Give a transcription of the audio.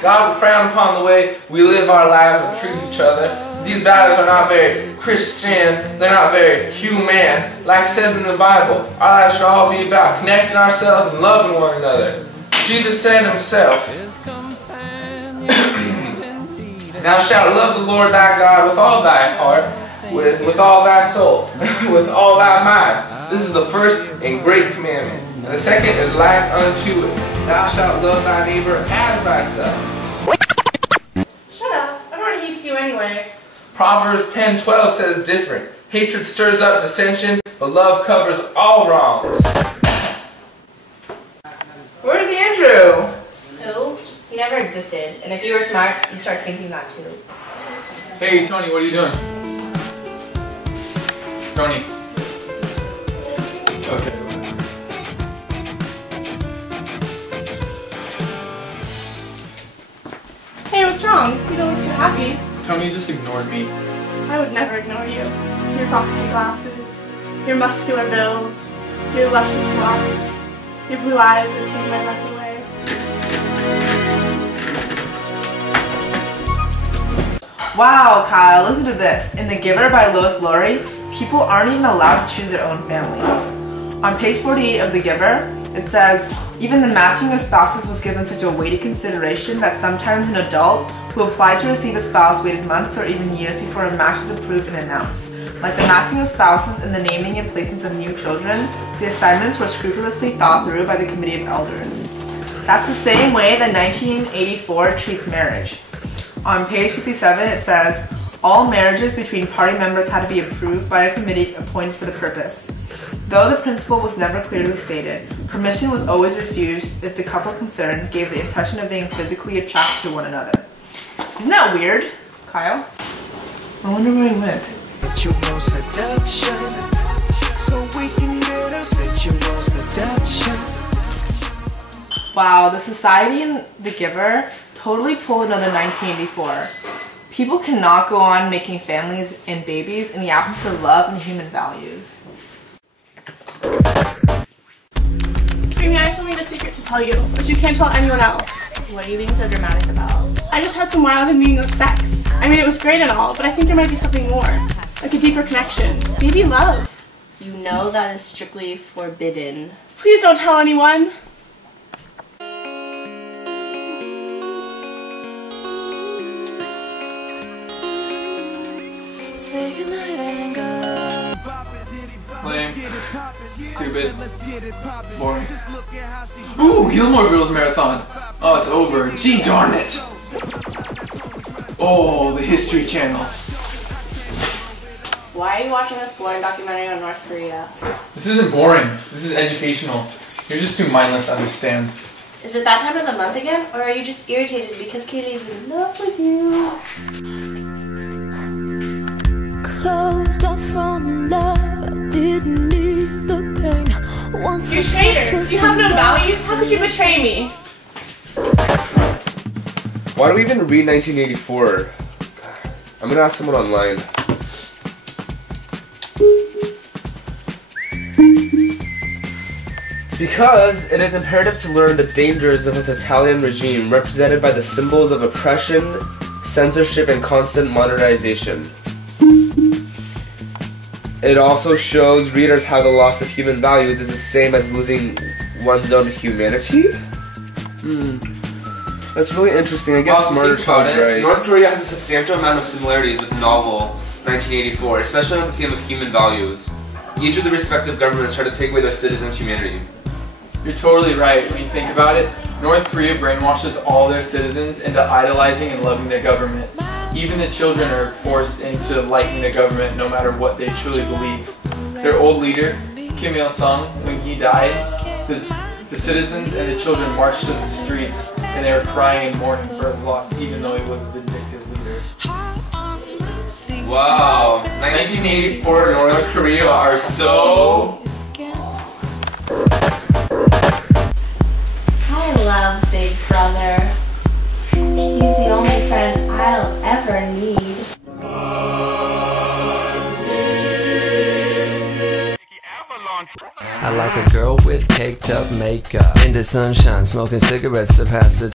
God will frown upon the way we live our lives and treat each other. These values are not very Christian, they're not very human. Like it says in the Bible, our lives should all be about connecting ourselves and loving one another. Jesus said himself, "Thou shalt love the Lord thy God with all thy heart, with all thy soul, with all thy mind." This is the first and great commandment. And the second is like unto it. Thou shalt love thy neighbor as thyself. Shut up. Everyone hates you anyway. Proverbs 10:12 says different. Hatred stirs up dissension, but love covers all wrongs. Where's Andrew? Who? He never existed. And if you were smart, you'd start thinking that too. Hey, Tony, what are you doing? Tony. Okay. Hey, what's wrong? You don't look too happy. Tony just ignored me. I would never ignore you. Your boxy glasses, your muscular build, your luscious locks, your blue eyes that take my breath away. Wow, Kyle, listen to this. In The Giver by Lois Lowry, people aren't even allowed to choose their own families. On page 48 of The Giver, it says, even the matching of spouses was given such a weighty consideration that sometimes an adult who applied to receive a spouse waited months or even years before a match was approved and announced. Like the matching of spouses and the naming and placements of new children, the assignments were scrupulously thought through by the committee of elders. That's the same way that 1984 treats marriage. On page 57 it says, all marriages between party members had to be approved by a committee appointed for the purpose. Though the principle was never clearly stated, permission was always refused if the couple concerned gave the impression of being physically attracted to one another. Isn't that weird, Kyle? I wonder where he went. Wow, the society in The Giver totally pulled another 1984. People cannot go on making families and babies in the absence of love and human values. Amy, I have something a secret to tell you, which you can't tell anyone else. What are you being so dramatic about? I just had some wild and meaningless sex. I mean, it was great and all, but I think there might be something more. Like a deeper connection. Maybe love. You know that is strictly forbidden. Please don't tell anyone. Lame. Stupid. Boring. Ooh, Gilmore Girls Marathon. Oh, it's over. Gee darn it. Oh, the History Channel. Why are you watching this boring documentary on North Korea? This isn't boring. This is educational. You're just too mindless to understand. Is it that time of the month again? Or are you just irritated because Katie's in love with you? Closed off from love, I didn't need the pain. Once You're a traitor. Do you have no values? How could you betray me? Why do we even read 1984? I'm gonna ask someone online. Because it is imperative to learn the dangers of a totalitarian regime represented by the symbols of oppression, censorship, and constant modernization. It also shows readers how the loss of human values is the same as losing one's own humanity? That's really interesting. I guess Smarter Child's right. North Korea has a substantial amount of similarities with the novel 1984, especially on the theme of human values. Each of the respective governments try to take away their citizens' humanity. You're totally right. When you think about it, North Korea brainwashes all their citizens into idolizing and loving their government. Even the children are forced into liking the government no matter what they truly believe. Their old leader, Kim Il-sung, when he died, the citizens and the children marched to the streets and they were crying and mourning for his loss even though he was a vindictive leader. Wow, 1984 North Korea are so... I love Big Brother. He's the only friend I'll ever need. I like a girl with caked up makeup, into sunshine, smoking cigarettes to pass the